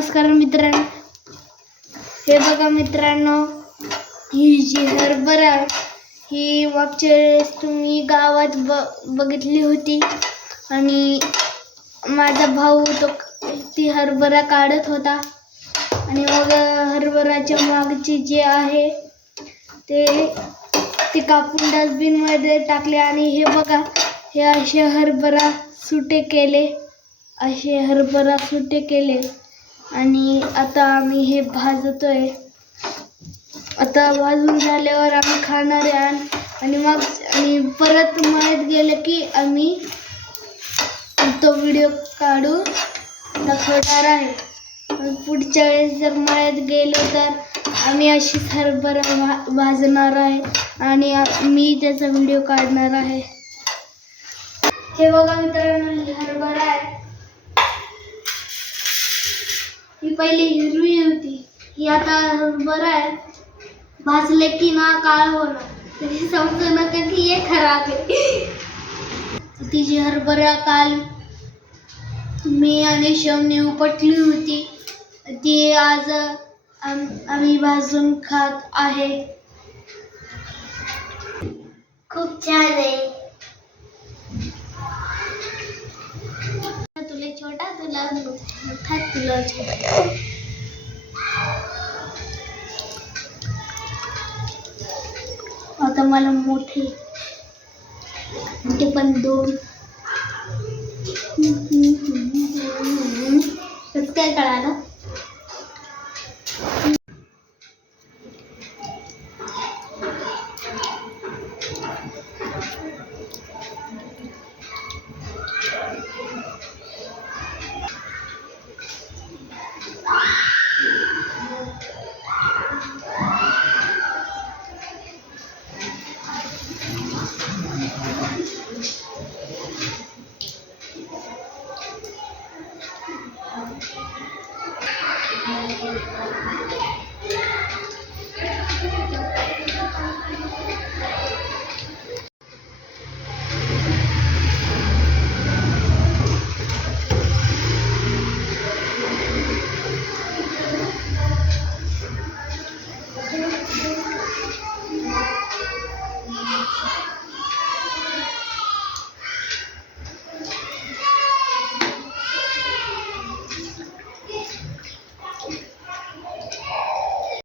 नमस्कार मित्रांनो. हे बघा मित्रांनो ही जी हरभरा ही मागच्या वेळेस तुम्ही गावात ब बघितली होती. आणि माझा भाऊ तो ती हरभरा काढत होता. आणि मग हरभराच्या मागची जे आहे ते ते कापून डस्टबिनमध्ये टाकले. आणि हे बघा हे असे हरभरा सुटे केले. असे हरभरा सुटे केले. आणि आता आम्ही हे भाजतोय. आता भाजून झाल्यावर आम्ही खाणार आहे आणि- मग आणि परत मळ्यात गेलं की आम्ही तो व्हिडिओ काढून दाखवणार आहे. पुढच्या वेळेस जर मळ्यात गेलो तर आम्ही अशीच हरभरा भा भाजणार आहे. आणि मी त्याचा व्हिडिओ काढणार आहे. हे बघा मित्रांनो हरभरा आहे. पहिली हिरवी होती. ही आता बरं आहे. भाजले की ना काळ होणार. तरी समजू नका की हे खराब आहे. तिची हरभरा काल मी आणि शमने उपटली होती ती आज आम आम्ही भाजून खात आहे. खूप छान आहे. मोठा तुला आता मला मोठे. ते पण दोन. काय कळालं Thank you.